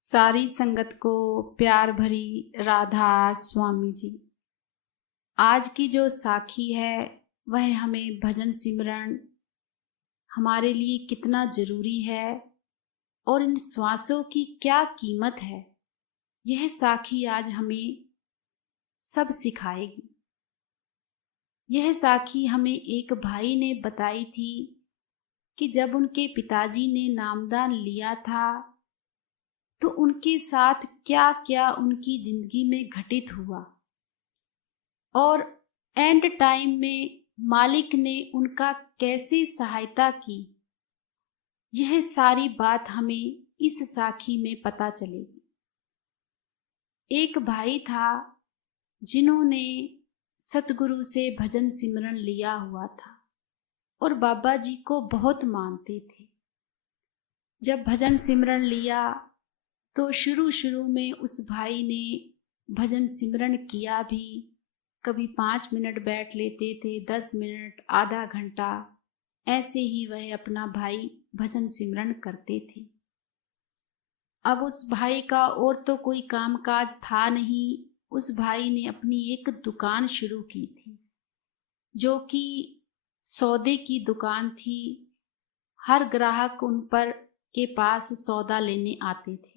सारी संगत को प्यार भरी राधा स्वामी जी। आज की जो साखी है वह हमें भजन सिमरन हमारे लिए कितना जरूरी है और इन श्वासों की क्या कीमत है, यह साखी आज हमें सब सिखाएगी। यह साखी हमें एक भाई ने बताई थी कि जब उनके पिताजी ने नामदान लिया था तो उनके साथ क्या क्या उनकी जिंदगी में घटित हुआ और एंड टाइम में मालिक ने उनका कैसे सहायता की। यह सारी बात हमें इस साखी में पता चलेगी। एक भाई था जिन्होंने सतगुरु से भजन सिमरन लिया हुआ था और बाबा जी को बहुत मानते थे। जब भजन सिमरन लिया तो शुरू में उस भाई ने भजन सिमरन किया भी। कभी 5 मिनट बैठ लेते थे, 10 मिनट, आधा घंटा, ऐसे ही वह अपना भाई भजन सिमरन करते थे। अब उस भाई का और तो कोई कामकाज था नहीं। उस भाई ने अपनी एक दुकान शुरू की थी जो कि सौदे की दुकान थी। हर ग्राहक उन पर के पास सौदा लेने आते थे।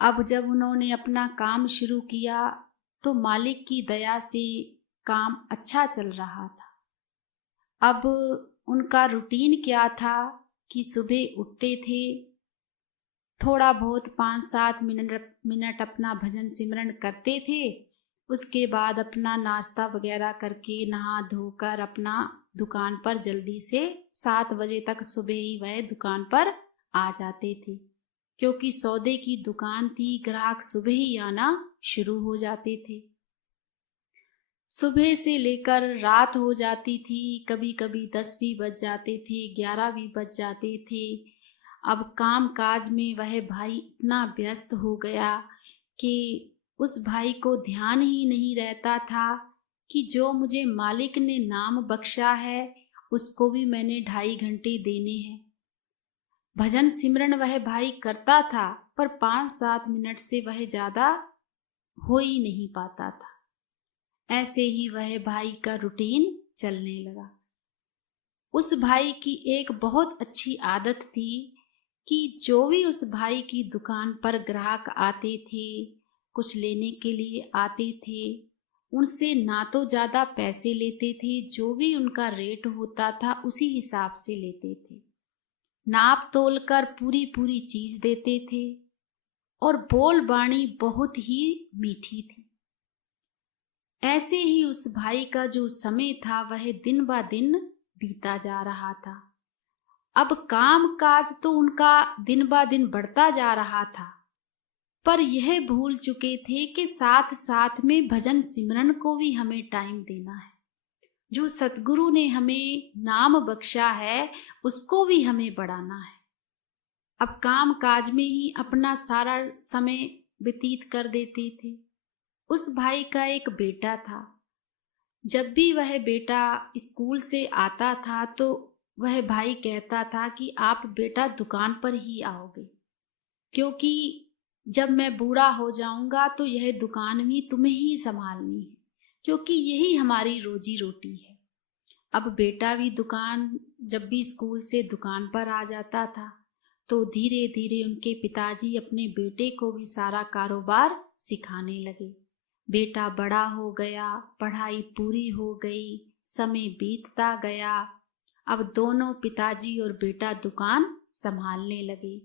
अब जब उन्होंने अपना काम शुरू किया तो मालिक की दया से काम अच्छा चल रहा था। अब उनका रूटीन क्या था कि सुबह उठते थे, थोड़ा बहुत 5-7 मिनट अपना भजन सिमरन करते थे। उसके बाद अपना नाश्ता वगैरह करके नहा धोकर अपना दुकान पर जल्दी से 7 बजे तक सुबह ही वह दुकान पर आ जाते थे, क्योंकि सौदे की दुकान थी, ग्राहक सुबह ही आना शुरू हो जाते थे। सुबह से लेकर रात हो जाती थी, कभी कभी 10 भी बज जाते थे, 11 भी बज जाते थे। अब काम काज में वह भाई इतना व्यस्त हो गया कि उस भाई को ध्यान ही नहीं रहता था कि जो मुझे मालिक ने नाम बख्शा है उसको भी मैंने 2.5 घंटे देने हैं। भजन सिमरन वह भाई करता था पर 5-7 मिनट से वह ज्यादा हो ही नहीं पाता था। ऐसे ही वह भाई का रूटीन चलने लगा। उस भाई की एक बहुत अच्छी आदत थी कि जो भी उस भाई की दुकान पर ग्राहक आते थे, कुछ लेने के लिए आते थे, उनसे ना तो ज्यादा पैसे लेते थे, जो भी उनका रेट होता था उसी हिसाब से लेते थे। नाप तोल कर पूरी चीज देते थे और बोल बाणी बहुत ही मीठी थी। ऐसे ही उस भाई का जो समय था वह दिन ब दिन बीता जा रहा था। अब काम काज तो उनका दिन ब दिन बढ़ता जा रहा था, पर यह भूल चुके थे कि साथ साथ में भजन सिमरन को भी हमें टाइम देना है। जो सतगुरु ने हमें नाम बख्शा है उसको भी हमें बढ़ाना है। अब काम काज में ही अपना सारा समय व्यतीत कर देते थे। उस भाई का एक बेटा था। जब भी वह बेटा स्कूल से आता था तो वह भाई कहता था कि आप बेटा दुकान पर ही आओगे, क्योंकि जब मैं बूढ़ा हो जाऊंगा तो यह दुकान भी तुम्हें ही संभालनी है, क्योंकि यही हमारी रोजी रोटी है। अब बेटा भी जब भी स्कूल से दुकान पर आ जाता था तो धीरे धीरे उनके पिताजी अपने बेटे को भी सारा कारोबार सिखाने लगे। बेटा बड़ा हो गया, पढ़ाई पूरी हो गई, समय बीतता गया। अब दोनों पिताजी और बेटा दुकान संभालने लगे।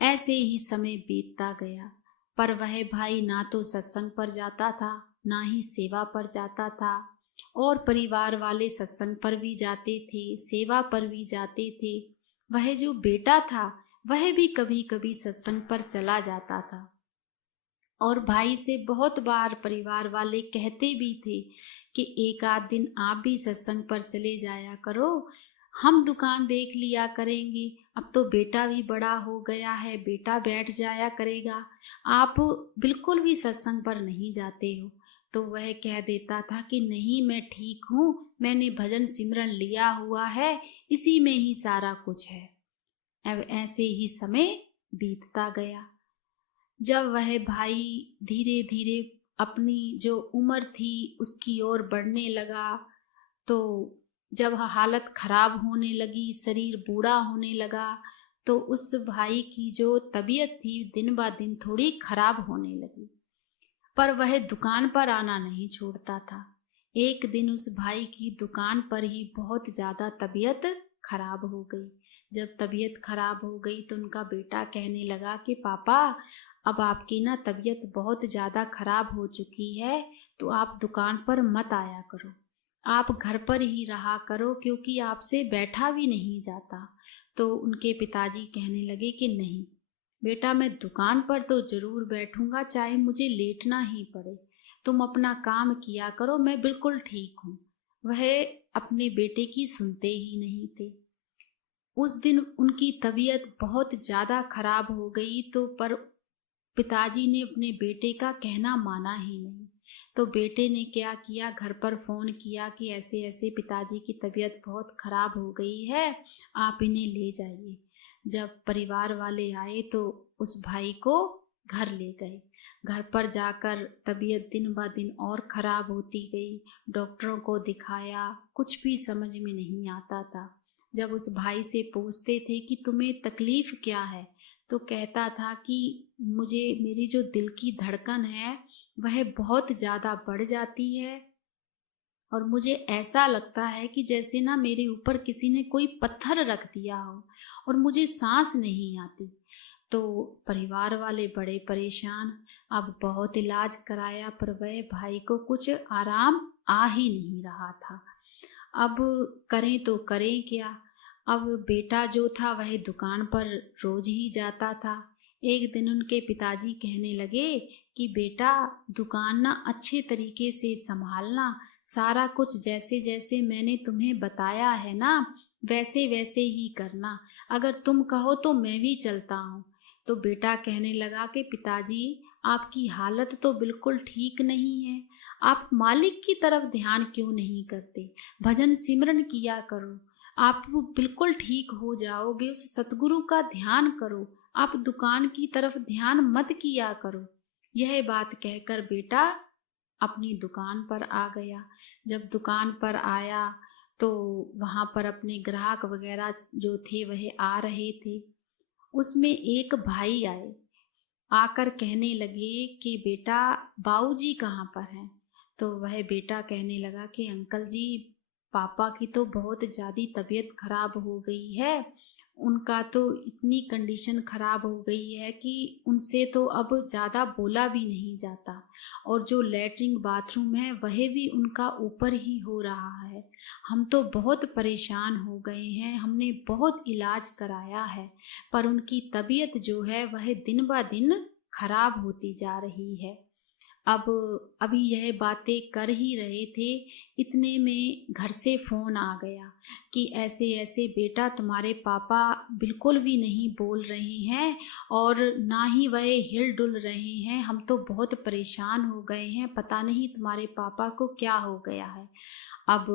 ऐसे ही समय बीतता गया, पर वह भाई ना तो सत्संग पर जाता था, ना ही सेवा पर जाता था। और परिवार वाले सत्संग पर भी जाते थे, सेवा पर भी जाते थे। वह जो बेटा था वह भी कभी कभी सत्संग पर चला जाता था। और भाई से बहुत बार परिवार वाले कहते भी थे कि एक आध दिन आप भी सत्संग पर चले जाया करो, हम दुकान देख लिया करेंगे। अब तो बेटा भी बड़ा हो गया है, बेटा बैठ जाया करेगा, आप बिल्कुल भी सत्संग पर नहीं जाते हो। तो वह कह देता था कि नहीं, मैं ठीक हूँ, मैंने भजन सिमरन लिया हुआ है, इसी में ही सारा कुछ है। अब ऐसे ही समय बीतता गया। जब वह भाई धीरे धीरे अपनी जो उम्र थी उसकी ओर बढ़ने लगा, तो जब हालत खराब होने लगी, शरीर बूढ़ा होने लगा, तो उस भाई की जो तबीयत थी दिन ब दिन थोड़ी खराब होने लगी। पर वह दुकान पर आना नहीं छोड़ता था। एक दिन उस भाई की दुकान पर ही बहुत ज़्यादा तबीयत खराब हो गई। जब तबीयत खराब हो गई तो उनका बेटा कहने लगा कि पापा, अब आपकी ना तबीयत बहुत ज़्यादा खराब हो चुकी है, तो आप दुकान पर मत आया करो, आप घर पर ही रहा करो, क्योंकि आपसे बैठा भी नहीं जाता। तो उनके पिताजी कहने लगे कि नहीं बेटा, मैं दुकान पर तो जरूर बैठूंगा, चाहे मुझे लेटना ही पड़े, तुम अपना काम किया करो, मैं बिल्कुल ठीक हूँ। वह अपने बेटे की सुनते ही नहीं थे। उस दिन उनकी तबीयत बहुत ज़्यादा खराब हो गई, तो पर पिताजी ने अपने बेटे का कहना माना ही नहीं। तो बेटे ने क्या किया, घर पर फ़ोन किया कि ऐसे ऐसे पिताजी की तबीयत बहुत खराब हो गई है, आप इन्हें ले जाइए। जब परिवार वाले आए तो उस भाई को घर ले गए। घर पर जाकर तबीयत दिन ब दिन और ख़राब होती गई। डॉक्टरों को दिखाया, कुछ भी समझ में नहीं आता था। जब उस भाई से पूछते थे कि तुम्हें तकलीफ़ क्या है, तो कहता था कि मुझे मेरी जो दिल की धड़कन है वह बहुत ज़्यादा बढ़ जाती है और मुझे ऐसा लगता है कि जैसे ना मेरे ऊपर किसी ने कोई पत्थर रख दिया हो और मुझे सांस नहीं आती। तो परिवार वाले बड़े परेशान। अब बहुत इलाज कराया पर वह भाई को कुछ आराम आ ही नहीं रहा था। अब करें तो करें क्या। अब बेटा जो था वह दुकान पर रोज ही जाता था। एक दिन उनके पिताजी कहने लगे कि बेटा, दुकान ना अच्छे तरीके से संभालना, सारा कुछ जैसे जैसे मैंने तुम्हें बताया है ना वैसे वैसे ही करना, अगर तुम कहो तो मैं भी चलता हूँ। तो बेटा कहने लगा कि पिताजी, आपकी हालत तो बिल्कुल ठीक नहीं है, आप मालिक की तरफ ध्यान क्यों नहीं करते, भजन सिमरन किया करो, आप बिल्कुल ठीक हो जाओगे, उस सतगुरु का ध्यान करो, आप दुकान की तरफ ध्यान मत किया करो। यह बात कहकर बेटा अपनी दुकान पर आ गया। जब दुकान पर आया तो वहाँ पर अपने ग्राहक वगैरह जो थे वह आ रहे थे। उसमें एक भाई आए, आकर कहने लगे कि बेटा, बाऊजी कहाँ पर हैं। तो वह बेटा कहने लगा कि अंकल जी, पापा की तो बहुत ज़्यादा तबीयत खराब हो गई है, उनका तो इतनी कंडीशन खराब हो गई है कि उनसे तो अब ज़्यादा बोला भी नहीं जाता, और जो लैट्रिन बाथरूम है वह भी उनका ऊपर ही हो रहा है। हम तो बहुत परेशान हो गए हैं, हमने बहुत इलाज कराया है, पर उनकी तबीयत जो है वह दिन ब दिन खराब होती जा रही है। अब अभी यह बातें कर ही रहे थे, इतने में घर से फ़ोन आ गया कि ऐसे ऐसे बेटा, तुम्हारे पापा बिल्कुल भी नहीं बोल रहे हैं और ना ही वह हिल डुल रहे हैं, हम तो बहुत परेशान हो गए हैं, पता नहीं तुम्हारे पापा को क्या हो गया है। अब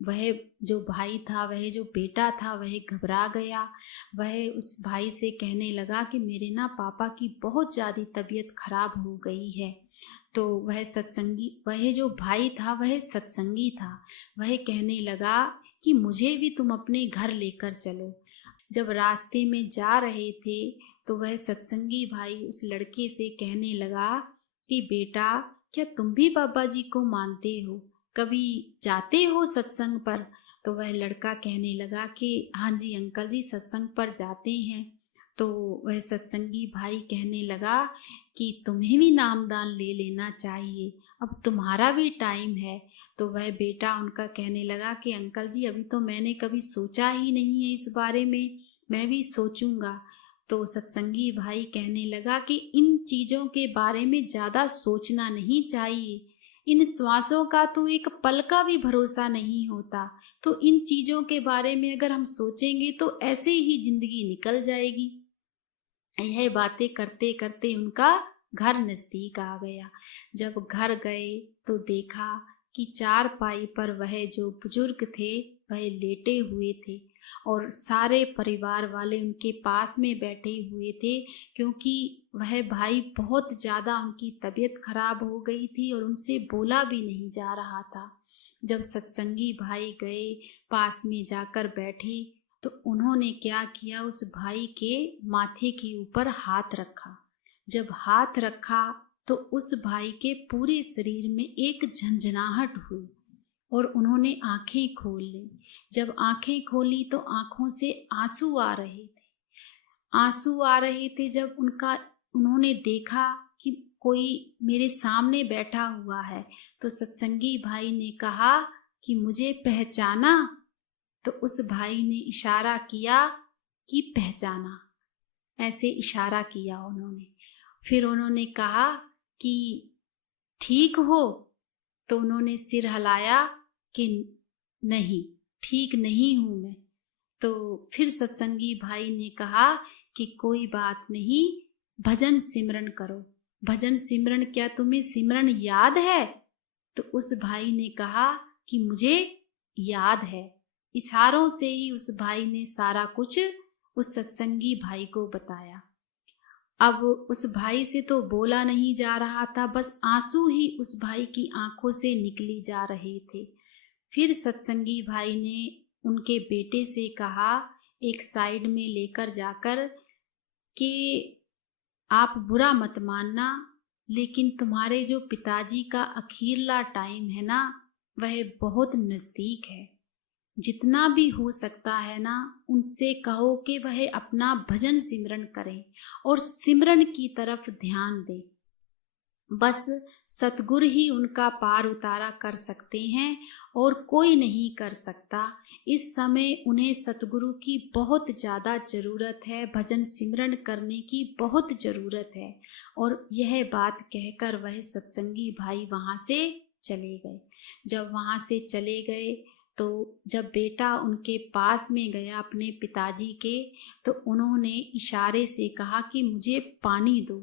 वह जो भाई था, वह जो बेटा था, वह घबरा गया। वह उस भाई से कहने लगा कि मेरे ना पापा की बहुत ज़्यादा तबीयत खराब हो गई है। तो वह जो भाई था वह सत्संगी था। वह कहने लगा कि मुझे भी तुम अपने घर लेकर चलो। जब रास्ते में जा रहे थे तो वह सत्संगी भाई उस लड़के से कहने लगा कि बेटा, क्या तुम भी बाबा जी को मानते हो, कभी जाते हो सत्संग पर। तो वह लड़का कहने लगा कि हाँ जी अंकल जी, सत्संग पर जाते हैं। तो वह सत्संगी भाई कहने लगा कि तुम्हें भी नामदान ले लेना चाहिए, अब तुम्हारा भी टाइम है। तो वह बेटा उनका कहने लगा कि अंकल जी, अभी तो मैंने कभी सोचा ही नहीं है इस बारे में, मैं भी सोचूंगा। तो सत्संगी भाई कहने लगा कि इन चीज़ों के बारे में ज़्यादा सोचना नहीं चाहिए, इन श्वासों का तो एक पल का भी भरोसा नहीं होता, तो इन चीज़ों के बारे में अगर हम सोचेंगे तो ऐसे ही जिंदगी निकल जाएगी। यह बातें करते करते उनका घर नजदीक आ गया। जब घर गए तो देखा कि चारपाई पर वह जो बुजुर्ग थे वह लेटे हुए थे और सारे परिवार वाले उनके पास में बैठे हुए थे, क्योंकि वह भाई बहुत ज़्यादा उनकी तबीयत खराब हो गई थी और उनसे बोला भी नहीं जा रहा था। जब सत्संगी भाई गए, पास में जाकर बैठे, तो उन्होंने क्या किया, उस भाई के माथे के ऊपर हाथ रखा। जब हाथ रखा तो उस भाई के पूरे शरीर में एक झंझनाहट हुई और उन्होंने आंखें खोल ली। जब आंखें खोली तो आंखों से आंसू आ रहे थे, आंसू आ रहे थे। जब उन्होंने देखा कि कोई मेरे सामने बैठा हुआ है, तो सत्संगी भाई ने कहा कि मुझे पहचाना? तो उस भाई ने इशारा किया कि पहचाना, ऐसे इशारा किया उन्होंने। फिर उन्होंने कहा कि ठीक हो? तो उन्होंने सिर हिलाया कि नहीं, ठीक नहीं हूं मैं। तो फिर सत्संगी भाई ने कहा कि कोई बात नहीं, भजन सिमरन करो। भजन सिमरन, क्या तुम्हें सिमरन याद है? तो उस भाई ने कहा कि मुझे याद है। इशारों से ही उस भाई ने सारा कुछ उस सत्संगी भाई को बताया। अब उस भाई से तो बोला नहीं जा रहा था, बस आंसू ही उस भाई की आंखों से निकली जा रहे थे। फिर सत्संगी भाई ने उनके बेटे से कहा, एक साइड में लेकर जाकर, कि आप बुरा मत मानना, लेकिन तुम्हारे जो पिताजी का अखीरला टाइम है ना, वह बहुत नज़दीक है। जितना भी हो सकता है ना, उनसे कहो कि वह अपना भजन सिमरन करें और सिमरन की तरफ ध्यान दें। बस सतगुरु ही उनका पार उतारा कर सकते हैं और कोई नहीं कर सकता। इस समय उन्हें सतगुरु की बहुत ज़्यादा ज़रूरत है, भजन सिमरन करने की बहुत ज़रूरत है। और यह बात कहकर वह सत्संगी भाई वहाँ से चले गए। जब वहाँ से चले गए तो जब बेटा उनके पास में गया अपने पिताजी के, तो उन्होंने इशारे से कहा कि मुझे पानी दो।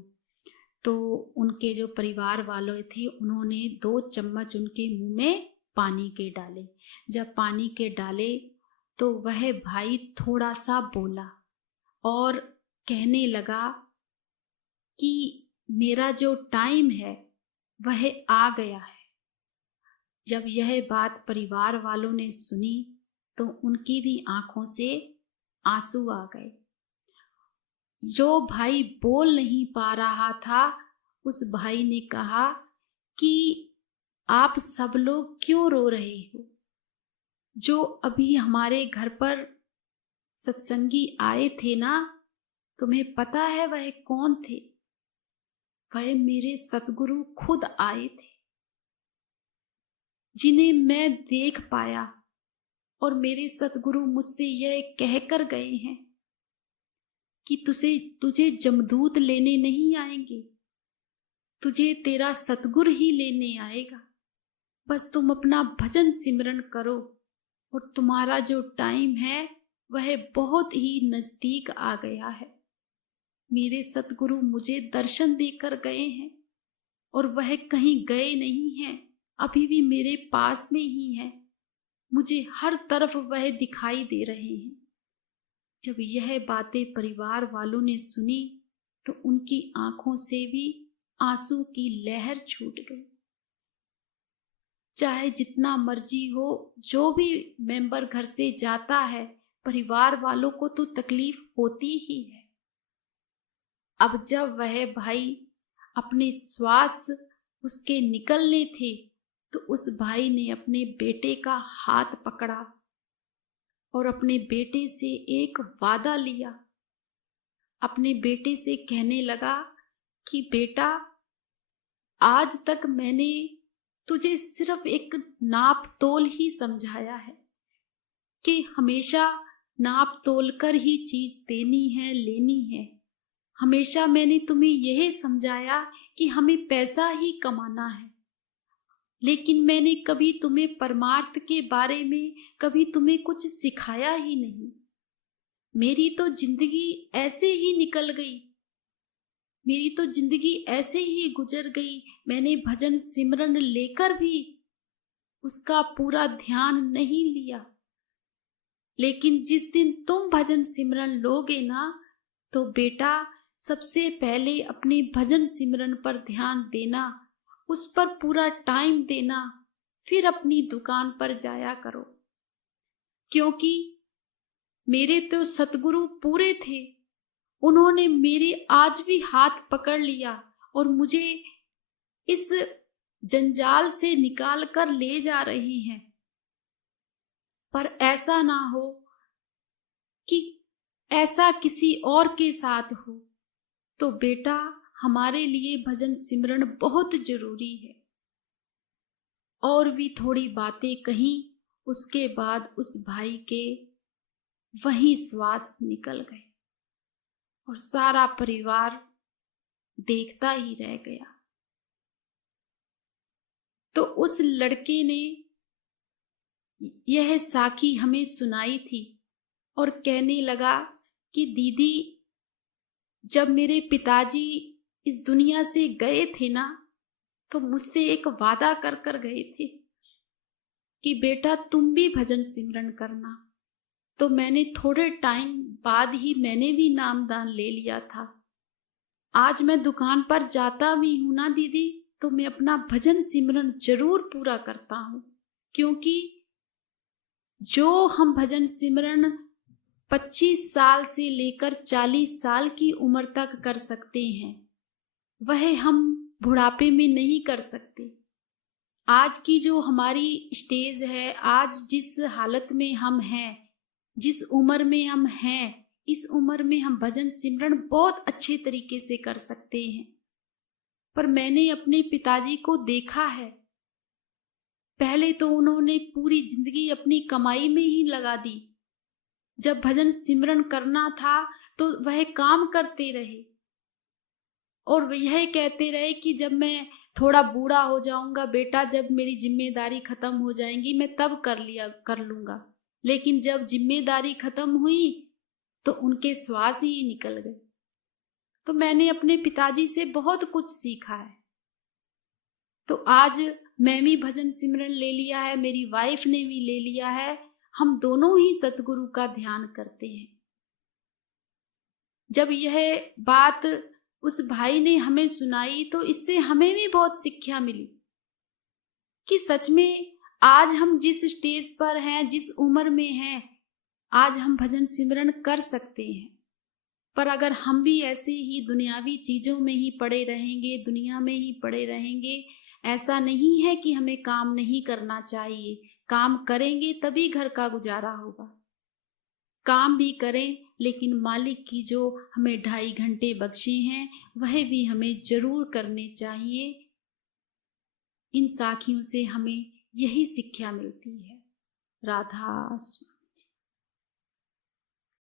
तो उनके जो परिवार वाले थे, उन्होंने 2 चम्मच उनके मुंह में पानी के डाले। जब पानी के डाले तो वह भाई थोड़ा सा बोला और कहने लगा कि मेरा जो टाइम है वह आ गया है। जब यह बात परिवार वालों ने सुनी तो उनकी भी आंखों से आंसू आ गए। जो भाई बोल नहीं पा रहा था, उस भाई ने कहा कि आप सब लोग क्यों रो रहे हो? जो अभी हमारे घर पर सत्संगी आए थे ना, तुम्हें पता है वह कौन थे? वह मेरे सतगुरु खुद आए थे, जिन्हें मैं देख पाया। और मेरे सतगुरु मुझसे यह कहकर गए हैं कि तुझे जमदूत लेने नहीं आएंगे, तुझे तेरा सतगुरु ही लेने आएगा। बस तुम अपना भजन सिमरन करो और तुम्हारा जो टाइम है वह बहुत ही नजदीक आ गया है। मेरे सतगुरु मुझे दर्शन देकर गए हैं और वह कहीं गए नहीं हैं, अभी भी मेरे पास में ही है। मुझे हर तरफ वह दिखाई दे रहे हैं। जब यह बातें परिवार वालों ने सुनी तो उनकी आंखों से भी आंसू की लहर छूट गई। चाहे जितना मर्जी हो, जो भी मेंबर घर से जाता है, परिवार वालों को तो तकलीफ होती ही है। अब जब वह भाई अपने श्वास उसके निकलने थे तो उस भाई ने अपने बेटे का हाथ पकड़ा और अपने बेटे से एक वादा लिया। अपने बेटे से कहने लगा कि बेटा, आज तक मैंने तुझे सिर्फ एक नाप तोल ही समझाया है कि हमेशा नाप तोल कर ही चीज देनी है, लेनी है। हमेशा मैंने तुम्हें यही समझाया कि हमें पैसा ही कमाना है, लेकिन मैंने कभी तुम्हें परमार्थ के बारे में कभी तुम्हें कुछ सिखाया ही नहीं। मेरी तो जिंदगी ऐसे ही निकल गई, मेरी तो जिंदगी ऐसे ही गुजर गई। मैंने भजन सिमरन लेकर भी उसका पूरा ध्यान नहीं लिया। लेकिन जिस दिन तुम भजन सिमरन लोगे ना, तो बेटा सबसे पहले अपने भजन सिमरन पर ध्यान देना, उस पर पूरा टाइम देना, फिर अपनी दुकान पर जाया करो। क्योंकि मेरे तो सतगुरु पूरे थे, उन्होंने मेरे आज भी हाथ पकड़ लिया और मुझे इस जंजाल से निकाल कर ले जा रहे हैं। पर ऐसा ना हो कि ऐसा किसी और के साथ हो। तो बेटा हमारे लिए भजन सिमरन बहुत जरूरी है। और भी थोड़ी बातें कही, उसके बाद उस भाई के वहीं श्वास निकल गए और सारा परिवार देखता ही रह गया। तो उस लड़के ने यह साखी हमें सुनाई थी और कहने लगा कि दीदी, जब मेरे पिताजी इस दुनिया से गए थे ना, तो मुझसे एक वादा कर कर गए थे कि बेटा तुम भी भजन सिमरन करना। तो मैंने थोड़े टाइम बाद ही मैंने भी नामदान ले लिया था। आज मैं दुकान पर जाता भी हूं ना दीदी, तो मैं अपना भजन सिमरन जरूर पूरा करता हूं। क्योंकि जो हम भजन सिमरन 25 साल से लेकर 40 साल की उम्र तक कर सकते हैं, वह हम बुढ़ापे में नहीं कर सकते। आज की जो हमारी स्टेज है, आज जिस हालत में हम हैं, जिस उम्र में हम हैं, इस उम्र में हम भजन सिमरन बहुत अच्छे तरीके से कर सकते हैं। पर मैंने अपने पिताजी को देखा है, पहले तो उन्होंने पूरी जिंदगी अपनी कमाई में ही लगा दी। जब भजन सिमरन करना था तो वह काम करते रहे और यह कहते रहे कि जब मैं थोड़ा बूढ़ा हो जाऊंगा बेटा, जब मेरी जिम्मेदारी खत्म हो जाएंगी, मैं तब कर लूंगा। लेकिन जब जिम्मेदारी खत्म हुई तो उनके श्वास ही निकल गए। तो मैंने अपने पिताजी से बहुत कुछ सीखा है। तो आज मैं भी भजन सिमरन ले लिया है, मेरी वाइफ ने भी ले लिया है। हम दोनों ही सतगुरु का ध्यान करते हैं। जब यह बात उस भाई ने हमें सुनाई तो इससे हमें भी बहुत शिक्षा मिली कि सच में आज हम जिस स्टेज पर हैं, जिस उम्र में हैं, आज हम भजन सिमरन कर सकते हैं। पर अगर हम भी ऐसे ही दुनियावी चीजों में ही पड़े रहेंगे, दुनिया में ही पड़े रहेंगे, ऐसा नहीं है कि हमें काम नहीं करना चाहिए। काम करेंगे तभी घर का गुजारा होगा। काम भी करें, लेकिन मालिक की जो हमें 2.5 घंटे बख्शे हैं वह भी हमें जरूर करने चाहिए। इन साखियों से हमें यही शिक्षा मिलती है। राधा।